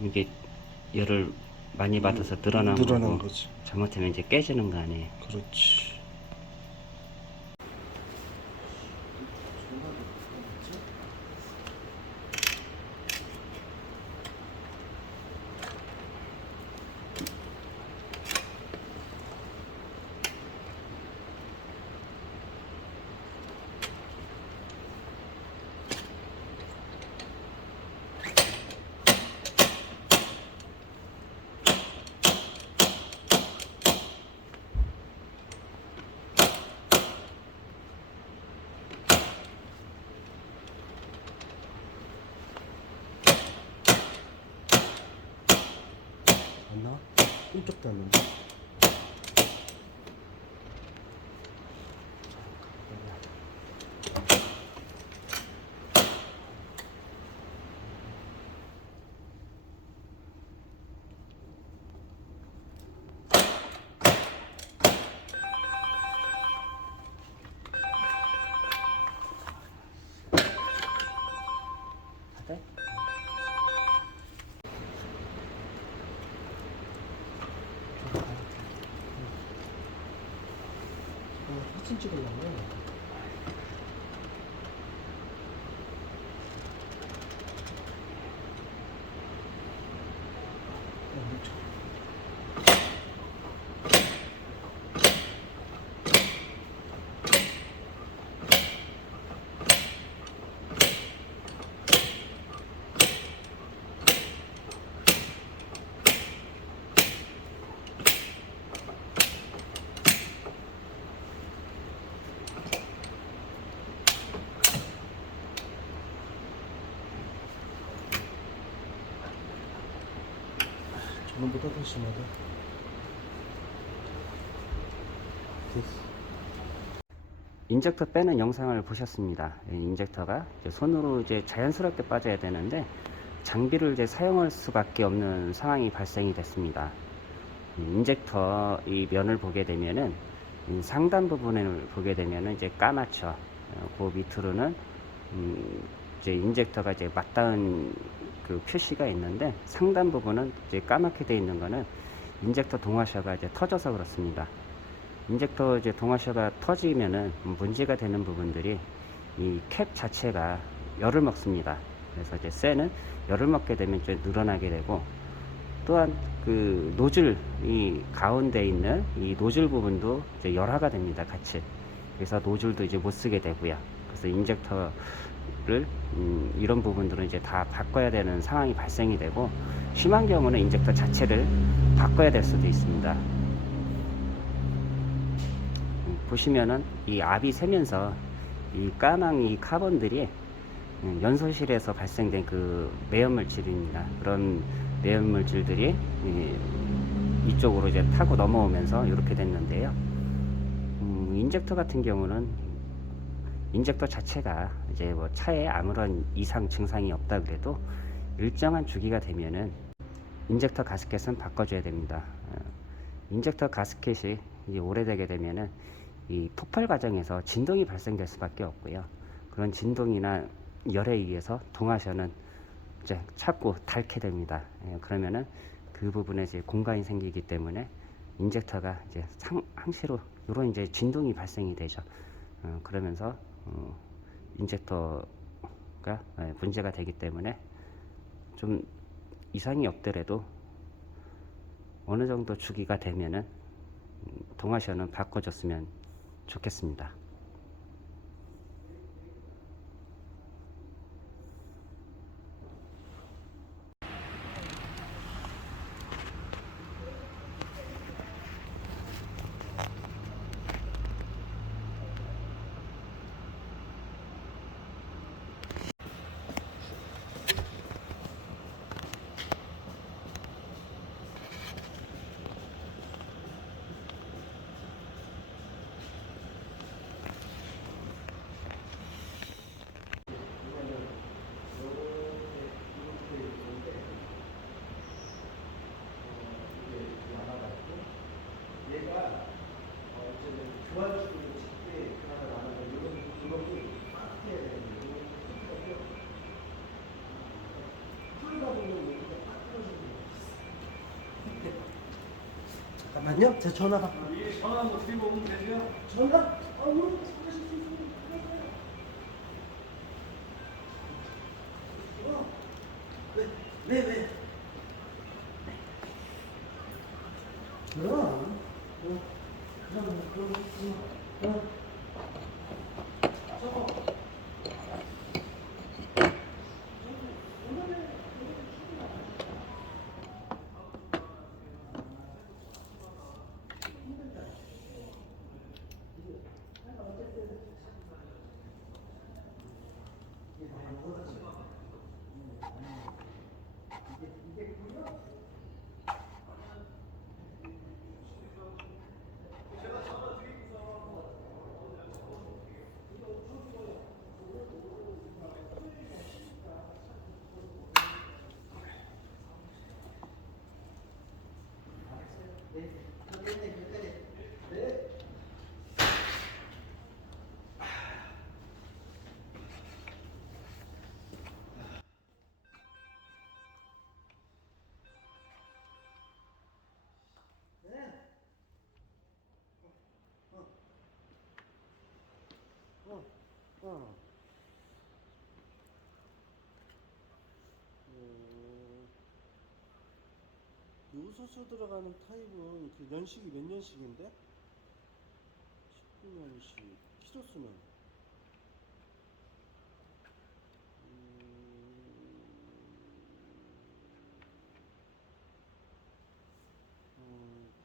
이게 열을 많이 받아서 늘어난 거고, 거지. 잘못하면 이제 깨지는 거 아니에요. 그렇지. 안 나와? 끈적도 안 난다. 네? 사진 찍으려고. 저번보다 더 심하다. 됐어. 인젝터 빼는 영상을 보셨습니다. 인젝터가 이제 손으로 이제 자연스럽게 빠져야 되는데 장비를 이제 사용할 수밖에 없는 상황이 발생이 됐습니다. 인젝터 이 면을 보게 되면은 상단 부분을 보게 되면은 이제 까맣죠. 그 밑으로는 이제 인젝터가 이제 맞닿은 그 표시가 있는데 상단 부분은 이제 까맣게 되어 있는 거는 인젝터 동화셔가 이제 터져서 그렇습니다. 인젝터 이제 동화셔가 터지면은 문제가 되는 부분들이 이 캡 자체가 열을 먹습니다. 그래서 이제 쇠는 열을 먹게 되면 좀 늘어나게 되고, 또한 그 노즐 이 가운데 있는 이 노즐 부분도 이제 열화가 됩니다. 같이. 그래서 노즐도 이제 못 쓰게 되고요. 그래서 인젝터를 이런 부분들은 이제 다 바꿔야 되는 상황이 발생이 되고, 심한 경우는 인젝터 자체를 바꿔야 될 수도 있습니다. 보시면은 이 압이 새면서 이 까망 이 카본들이 연소실에서 발생된 그 매연물질입니다. 그런 매연물질들이 이쪽으로 이제 타고 넘어오면서 이렇게 됐는데요. 인젝터 같은 경우는 인젝터 자체가 이제 뭐 차에 아무런 이상 증상이 없다 그래도 일정한 주기가 되면은 인젝터 가스켓은 바꿔줘야 됩니다. 인젝터 가스켓이 이제 오래되게 되면은 이 폭발 과정에서 진동이 발생될 수밖에 없고요. 그런 진동이나 열에 의해서 동화셔는 이제 자꾸 닳게 됩니다. 그러면은 그 부분에 이제 공간이 생기기 때문에 인젝터가 이제 항시로 이런 이제 진동이 발생이 되죠. 그러면서 인젝터가 문제가 되기 때문에 좀 이상이 없더라도 어느 정도 주기가 되면은 동화셔는 바꿔줬으면 좋겠습니다. 안녕? 제 전화 받고. 전화 뭐 드리고 오면 되죠? 전화? 뭐? 왜? 그럼. 어. 우수수 들어가는 타입은 그 연식이 몇 년식인데? 19년식. 키로수는?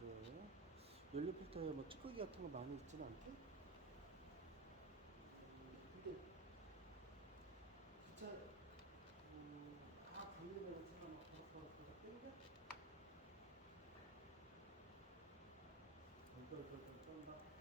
그래. 연료 필터에 뭐 찌꺼기 같은 거 많이 있진 않대? 근데 진짜 다 달리면 제가 막 버럭버럭 땡겨? 덜덜덜덜 떤다.